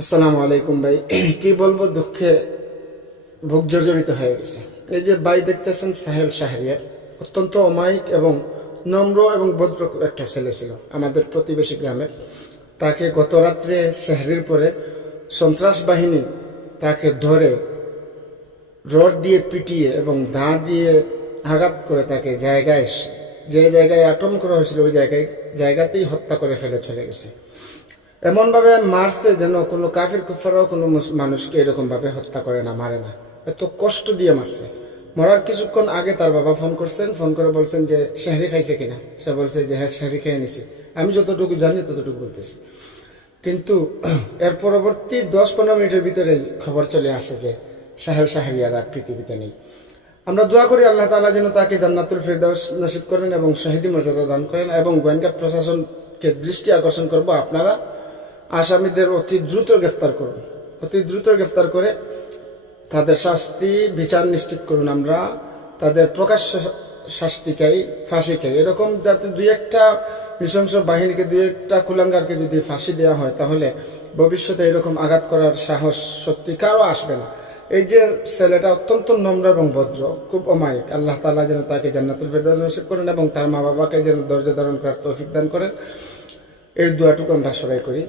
আসসালামু আলাইকুম ভাই। কি বলবো, দুঃখে বুক জর্জরিত হয়ে গেছে। এই যে ভাই দেখতেছেন, সাহেল শাহরিয়ার অত্যন্ত অমায়িক এবং নম্র এবং ভদ্র একটা ছেলে ছিল আমাদের প্রতিবেশী গ্রামের। তাকে গত রাত্রে শাহরির পরে সন্ত্রাস বাহিনী তাকে ধরে রড দিয়ে পিটিয়ে এবং দা দিয়ে আঘাত করে তাকে যে জায়গায় আক্রমণ করা হয়েছিল ওই জায়গাতেই হত্যা করে ফেলে চলে গেছে। এমনভাবে মারছে যেন কোনো কাফির কুফারও কোনো মানুষকে এরকমভাবে হত্যা করে না, মারে না। এত কষ্ট দিয়ে মারছে। মরার কিছুক্ষণ আগে তার বাবা ফোন করছেন, ফোন করে বলছেন যে শাহরি খাইছে কিনা। সে বলছে যে হ্যাঁ, শাহরি খেয়ে নিছি। আমি যতটুকু জানি ততটুকু বলতেছি। কিন্তু এর পরবর্তী 10-15 মিনিটের ভিতরেই খবর চলে আসে যে সাহেল শাহরিয়ার আর পৃথিবীতে নেই। আমরা দোয়া করি আল্লাহ তাআলা যেন তাকে জান্নাতুল ফেরদাউস নসিব করেন এবং শহীদি মর্যাদা দান করেন। এবং গোয়েন্দা প্রশাসনকে দৃষ্টি আকর্ষণ করব, আপনারা আসামিদের অতি দ্রুত গ্রেফতার করুন। অতি দ্রুত গ্রেফতার করে তাদের শাস্তি বিচার নিশ্চিত করুন। আমরা তাদের প্রকাশ্য শাস্তি চাই, ফাঁসি চাই। এরকম যাতে দুই একটা নৃশংস বাহিনীকে, দুই একটা কুলাঙ্গারকে যদি ফাঁসি দেওয়া হয়, তাহলে ভবিষ্যতে এরকম আঘাত করার সাহস সত্যি কারো আসবে না। এই যে ছেলেটা অত্যন্ত নম্র এবং ভদ্র, খুব অমায়িক। আল্লাহ তাআলা যেন তাকে জান্নাতুল ফেরদাউস নসিব করেন এবং তার মা বাবাকে যেন ধৈর্য ধারণ করার তৌফিক দান করেন। এই দোয়াটুকু আমরা সবাই করি।